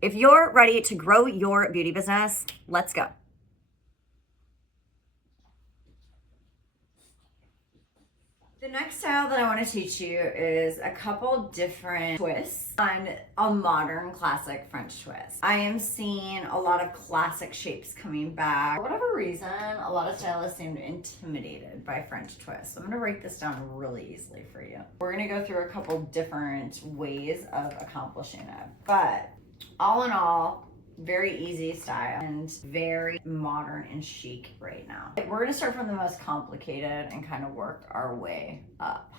If you're ready to grow your beauty business, let's go. The next style that I want to teach you is a couple different twists on a modern classic French twist. I am seeing a lot of classic shapes coming back. For whatever reason, a lot of stylists seem intimidated by French twists. I'm going to break this down really easily for you. We're going to go through a couple different ways of accomplishing it. But all in all, very easy style and very modern and chic right now. We're gonna start from the most complicated and kind of work our way up.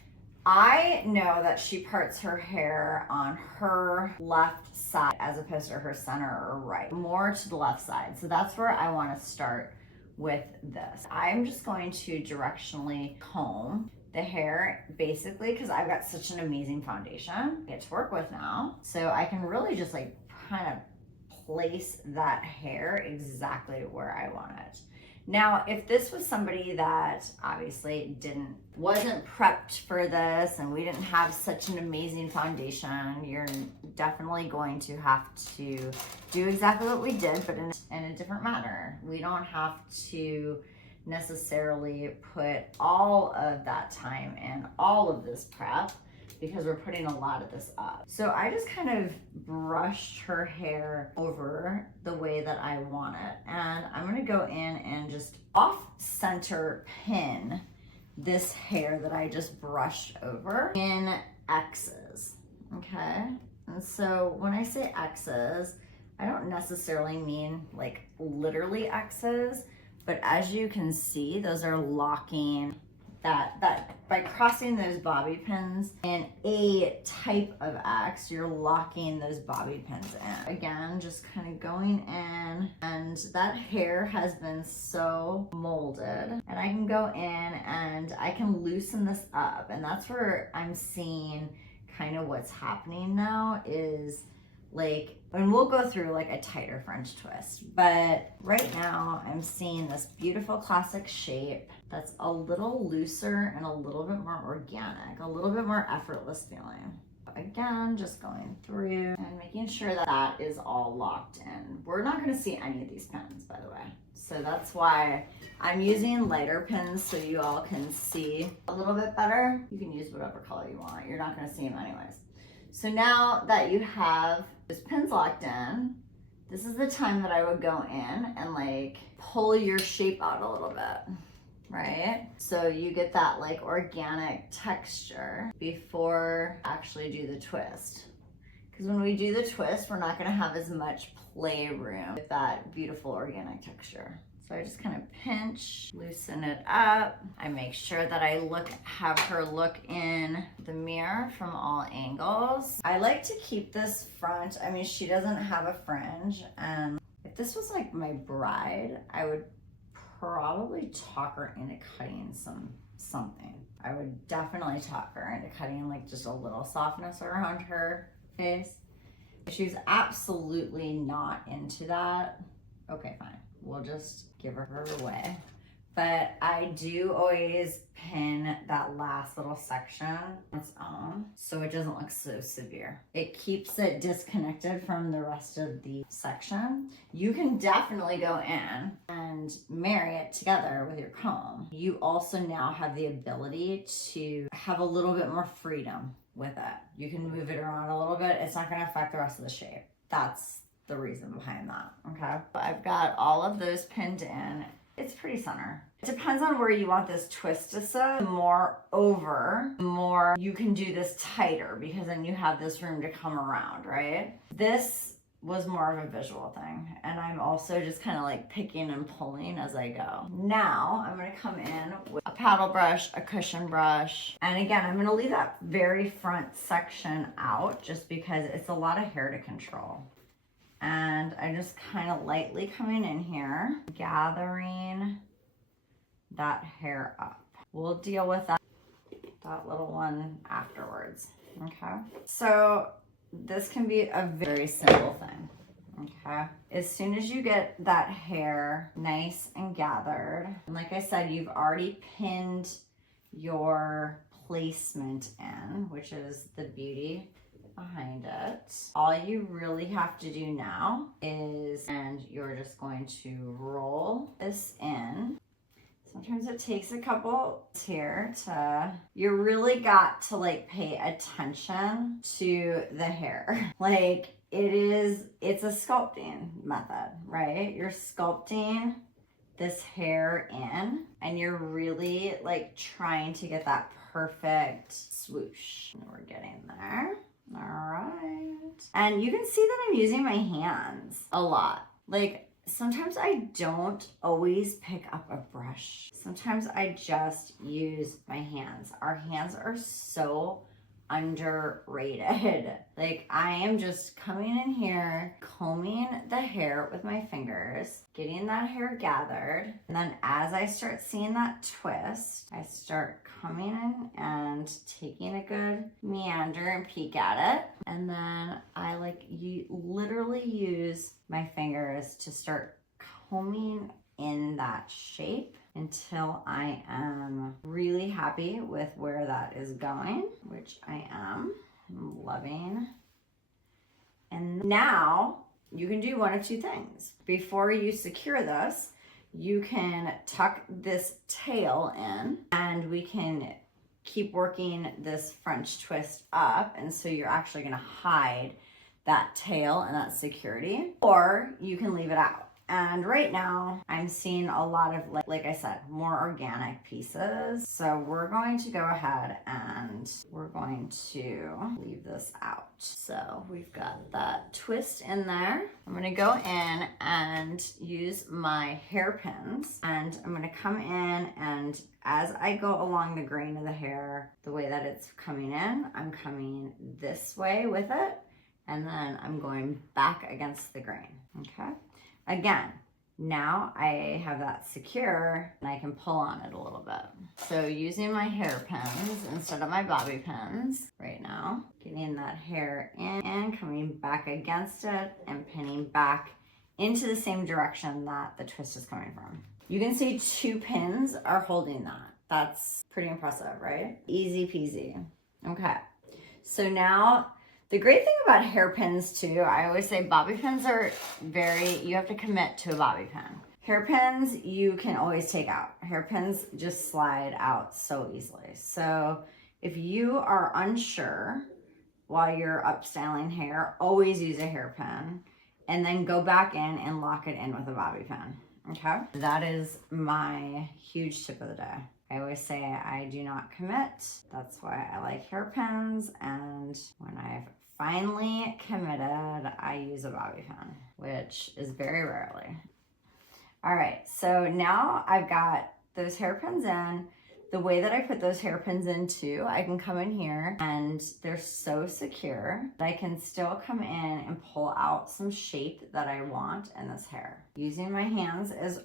I know that she parts her hair on her left side as opposed to her center or right, more to the left side. So that's where I wanna start with this. I'm just going to directionally comb the hair basically because I've got such an amazing foundation I get to work with now. So I can really just like kind of place that hair exactly where I want it. Now, if this was somebody that obviously wasn't prepped for this and we didn't have such an amazing foundation, you're definitely going to have to do exactly what we did, but in a different manner. We don't have to necessarily put all of that time and all of this prep because we're putting a lot of this up. So I just kind of brushed her hair over the way that I want it. And I'm gonna go in and just off-center pin this hair that I just brushed over in X's, okay? And so when I say X's, I don't necessarily mean like literally X's, but as you can see, those are locking that by crossing those bobby pins in a type of X, you're locking those bobby pins in. Again, just kind of going in, and that hair has been so molded, and I can go in and I can loosen this up, and that's where I'm seeing kind of what's happening now is like, and we'll go through like a tighter French twist, but right now I'm seeing this beautiful classic shape that's a little looser and a little bit more organic, a little bit more effortless feeling. Again, just going through and making sure that that is all locked in. We're not going to see any of these pins, by the way. So that's why I'm using lighter pins so you all can see a little bit better. You can use whatever color you want. You're not going to see them anyways. So now that you have those pins locked in, this is the time that I would go in and like pull your shape out a little bit, right? So you get that like organic texture before actually do the twist. Because when we do the twist, we're not gonna have as much playroom with that beautiful organic texture. So I just kind of pinch, loosen it up. I make sure that I have her look in the mirror from all angles. I like to keep this front. I mean, she doesn't have a fringe. If this was like my bride, I would probably talk her into cutting something. I would definitely talk her into cutting like just a little softness around her face. If she's absolutely not into that, okay, fine. We'll just give her away. But I do always pin that last little section on its own so it doesn't look so severe. It keeps it disconnected from the rest of the section. You can definitely go in and marry it together with your comb. You also now have the ability to have a little bit more freedom with it. You can move it around a little bit. It's not going to affect the rest of the shape. That's the reason behind that, okay? I've got all of those pinned in. It's pretty center. It depends on where you want this twist to sit. The more over, the more you can do this tighter because then you have this room to come around, right? This was more of a visual thing, and I'm also just kind of like picking and pulling as I go. Now I'm gonna come in with a paddle brush, a cushion brush, and again, I'm gonna leave that very front section out just because it's a lot of hair to control. And I'm just kind of lightly coming in here, gathering that hair up. We'll deal with that little one afterwards, okay? So this can be a very simple thing, okay? As soon as you get that hair nice and gathered, and like I said, you've already pinned your placement in, which is the beauty behind it. All you really have to do now is, and you're just going to roll this in. Sometimes it takes a couple here to, you really got to like pay attention to the hair. Like it's a sculpting method, right? You're sculpting this hair in and you're really like trying to get that perfect swoosh. And we're getting there. All right. And you can see that I'm using my hands a lot. Like sometimes I don't always pick up a brush. Sometimes I just use my hands. Our hands are so underrated. Like I am just coming in here, combing the hair with my fingers, getting that hair gathered. And then as I start seeing that twist, I start coming in and taking a good meander and peek at it. And then I literally use my fingers to start combing in that shape until I am really happy with where that is going, which I am. I'm loving. And now you can do one of two things. Before you secure this, you can tuck this tail in and we can keep working this French twist up. And so you're actually gonna hide that tail and that security, or you can leave it out. And right now I'm seeing a lot of, like I said, more organic pieces. So we're going to go ahead and we're going to leave this out. So we've got that twist in there. I'm gonna go in and use my hairpins and I'm gonna come in, and as I go along the grain of the hair, the way that it's coming in, I'm coming this way with it. And then I'm going back against the grain, okay? Again, now I have that secure and I can pull on it a little bit. So using my hairpins instead of my bobby pins right now, getting that hair in and coming back against it and pinning back into the same direction that the twist is coming from. You can see 2 pins are holding that. That's pretty impressive, right? Easy peasy. Okay, so now, the great thing about hairpins too, I always say bobby pins are you have to commit to a bobby pin. Hairpins, you can always take out. Hairpins just slide out so easily. So if you are unsure while you're upstyling hair, always use a hairpin and then go back in and lock it in with a bobby pin, okay? That is my huge tip of the day. I always say I do not commit. That's why I like hairpins, and when I've finally committed, I use a bobby pin, which is very rarely. All right, so now I've got those hairpins in. The way that I put those hairpins in too, I can come in here and they're so secure that I can still come in and pull out some shape that I want in this hair. Using my hands as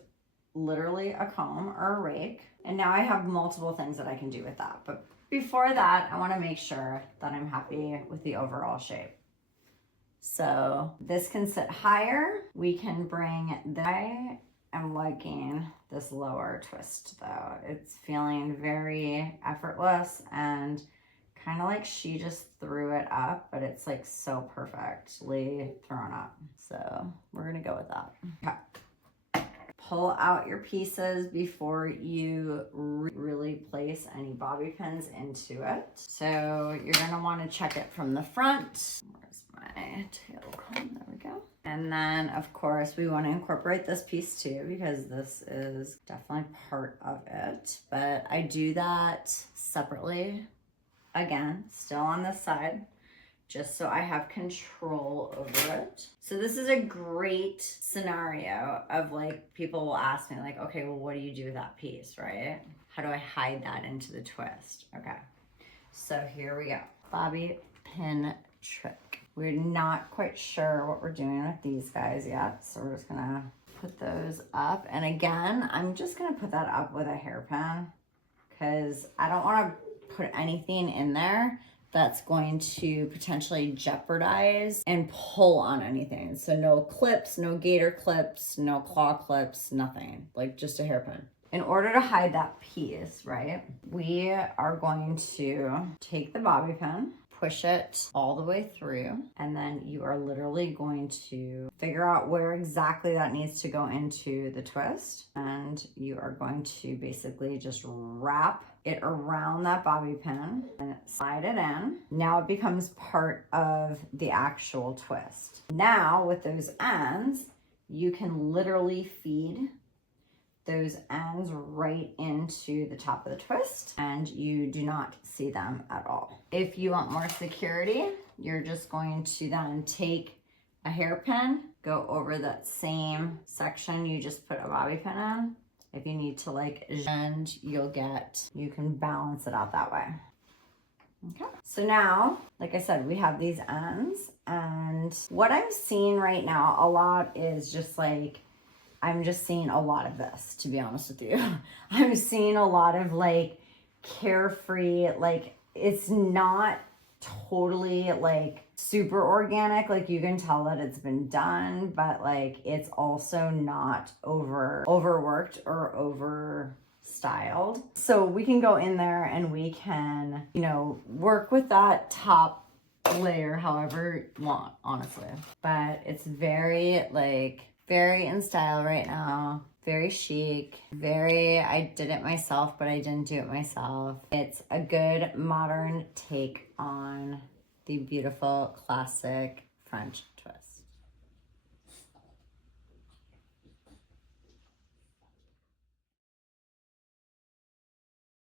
literally a comb or a rake. And now I have multiple things that I can do with that. But before that, I want to make sure that I'm happy with the overall shape. So this can sit higher. We can bring I am liking this lower twist though. It's feeling very effortless and kind of like she just threw it up, but it's like so perfectly thrown up. So we're gonna go with that. Okay. Pull out your pieces before you really place any bobby pins into it. So you're gonna wanna check it from the front. Where's my tail comb? There we go. And then of course we wanna incorporate this piece too, because this is definitely part of it. But I do that separately, again, still on this side, just so I have control over it. So this is a great scenario of like, people will ask me like, okay, well, what do you do with that piece, right? How do I hide that into the twist? Okay, so here we go. Bobby pin trick. We're not quite sure what we're doing with these guys yet, so we're just gonna put those up. And again, I'm just gonna put that up with a hairpin because I don't wanna put anything in there that's going to potentially jeopardize and pull on anything. So no clips, no gator clips, no claw clips, nothing, like just a hairpin. In order to hide that piece, right, we are going to take the bobby pin, push it all the way through, and then you are literally going to figure out where exactly that needs to go into the twist, and you are going to basically just wrap it around that bobby pin and slide it in. Now it becomes part of the actual twist. Now with those ends, you can literally feed those ends right into the top of the twist, and you do not see them at all. If you want more security, you're just going to then take a hairpin, go over that same section you just put a bobby pin in. If you need to like, and you can balance it out that way. Okay, so now, like I said, we have these ends, and what I'm seeing right now a lot is just like, I'm just seeing a lot of this, to be honest with you. I'm seeing a lot of like carefree, like it's not totally like super organic, like you can tell that it's been done, but like it's also not overworked or over styled. So we can go in there and we can, you know, work with that top layer however you want, honestly. But it's very in style right now, very chic, I did it myself, but I didn't do it myself. It's a good modern take on the beautiful classic French twist.